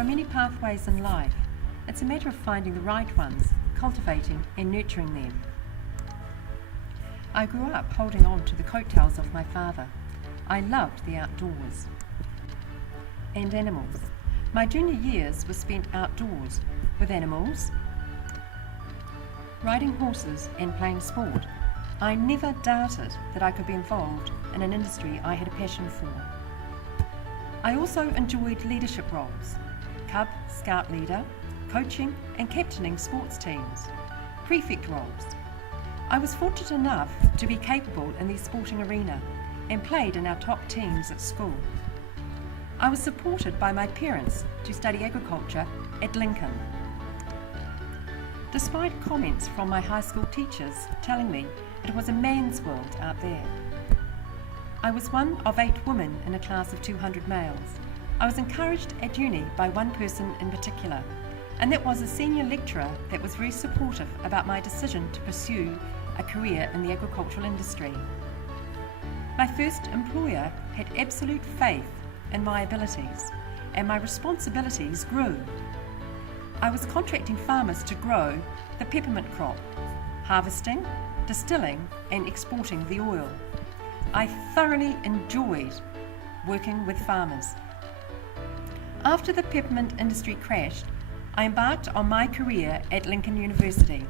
are many pathways in life. It's a matter of finding the right ones, cultivating and nurturing them. I grew up holding on to the coattails of my father. I loved the outdoors and animals. My junior years were spent outdoors with animals, riding horses and playing sport. I never doubted that I could be involved in an industry I had a passion for. I also enjoyed leadership roles, Cub Scout leader, coaching and captaining sports teams, prefect roles. I was fortunate enough to be capable in the sporting arena and played in our top teams at school. I was supported by my parents to study agriculture at Lincoln. Despite comments from my high school teachers telling me it was a man's world out there. I was one of 8 women in a class of 200 males. I was encouraged at uni by one person in particular, and that was a senior lecturer that was very supportive about my decision to pursue a career in the agricultural industry. My first employer had absolute faith in my abilities, and my responsibilities grew. I was contracting farmers to grow the peppermint crop, harvesting, distilling and exporting the oil. I thoroughly enjoyed working with farmers. After the peppermint industry crashed, I embarked on my career at Lincoln University.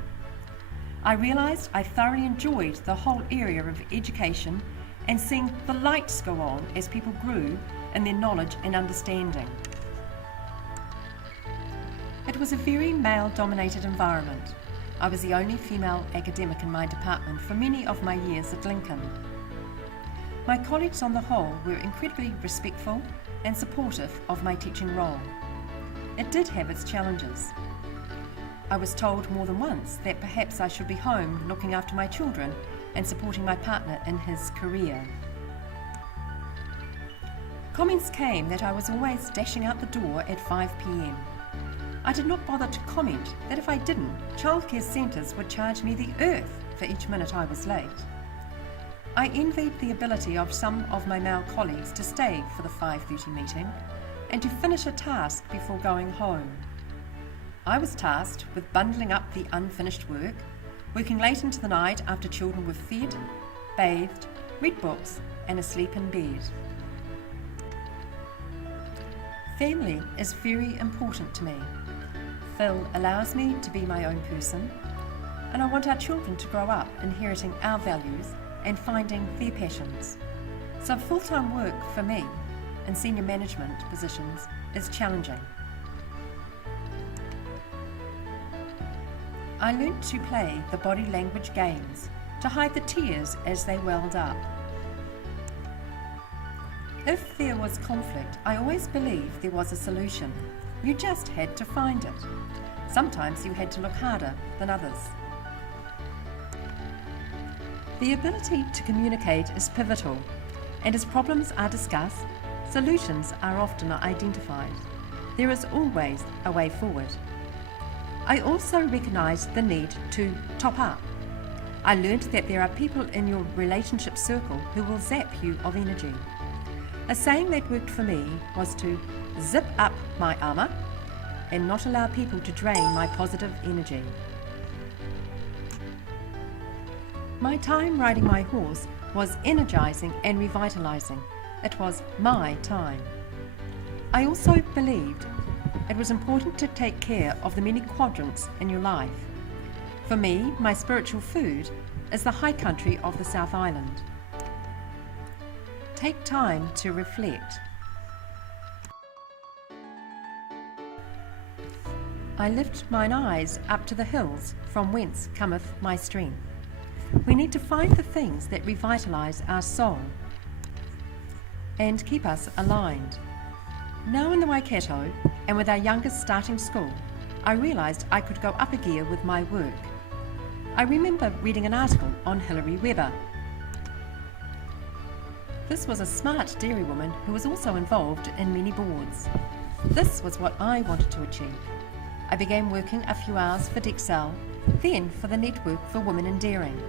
I realised I thoroughly enjoyed the whole area of education and seeing the lights go on as people grew in their knowledge and understanding. It was a very male-dominated environment. I was the only female academic in my department for many of my years at Lincoln. My colleagues on the whole were incredibly respectful and supportive of my teaching role. It did have its challenges. I was told more than once that perhaps I should be home looking after my children and supporting my partner in his career. Comments came that I was always dashing out the door at 5 p.m. I did not bother to comment that if I didn't, childcare centres would charge me the earth for each minute I was late. I envied the ability of some of my male colleagues to stay for the 5:30 meeting and to finish a task before going home. I was tasked with bundling up the unfinished work, working late into the night after children were fed, bathed, read books and asleep in bed. Family is very important to me. Phil allows me to be my own person, and I want our children to grow up inheriting our values and finding their passions. So full-time work for me in senior management positions is challenging. I learned to play the body language games to hide the tears as they welled up. If there was conflict, I always believed there was a solution. You just had to find it. Sometimes you had to look harder than others. The ability to communicate is pivotal, and as problems are discussed, solutions are often identified. There is always a way forward. I also recognised the need to top up. I learned that there are people in your relationship circle who will zap you of energy. A saying that worked for me was to zip up my armour and not allow people to drain my positive energy. My time riding my horse was energising and revitalising. It was my time. I also believed it was important to take care of the many quadrants in your life. For me, my spiritual food is the high country of the South Island. Take time to reflect. I lift mine eyes up to the hills from whence cometh my strength. We need to find the things that revitalise our soul and keep us aligned. Now in the Waikato, and with our youngest starting school, I realised I could go up a gear with my work. I remember reading an article on Hilary Weber. This was a smart dairywoman who was also involved in many boards. This was what I wanted to achieve. I began working a few hours for Dexcel, then for the Network for Women in Dairying.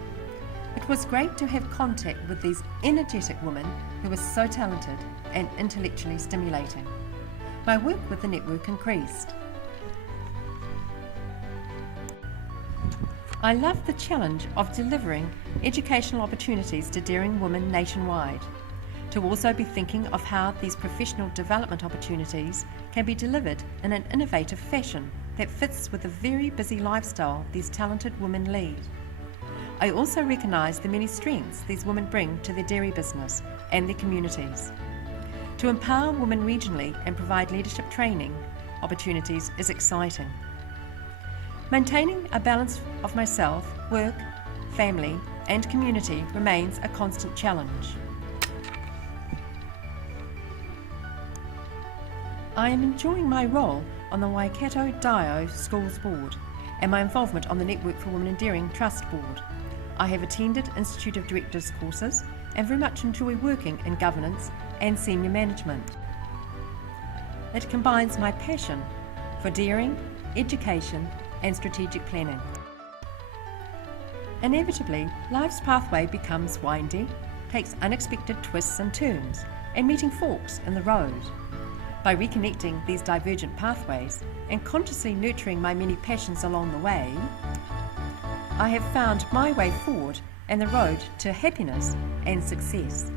It was great to have contact with these energetic women who were so talented and intellectually stimulating. My work with the network increased. I love the challenge of delivering educational opportunities to daring women nationwide. To also be thinking of how these professional development opportunities can be delivered in an innovative fashion that fits with the very busy lifestyle these talented women lead. I also recognise the many strengths these women bring to their dairy business and their communities. To empower women regionally and provide leadership training opportunities is exciting. Maintaining a balance of myself, work, family and community remains a constant challenge. I am enjoying my role on the Waikato Dio Schools Board and my involvement on the Network for Women in Dairying Trust Board. I have attended Institute of Directors courses and very much enjoy working in governance and senior management. It combines my passion for dairying, education and strategic planning. Inevitably, life's pathway becomes windy, takes unexpected twists and turns, and meeting forks in the road. By reconnecting these divergent pathways and consciously nurturing my many passions along the way, I have found my way forward and the road to happiness and success.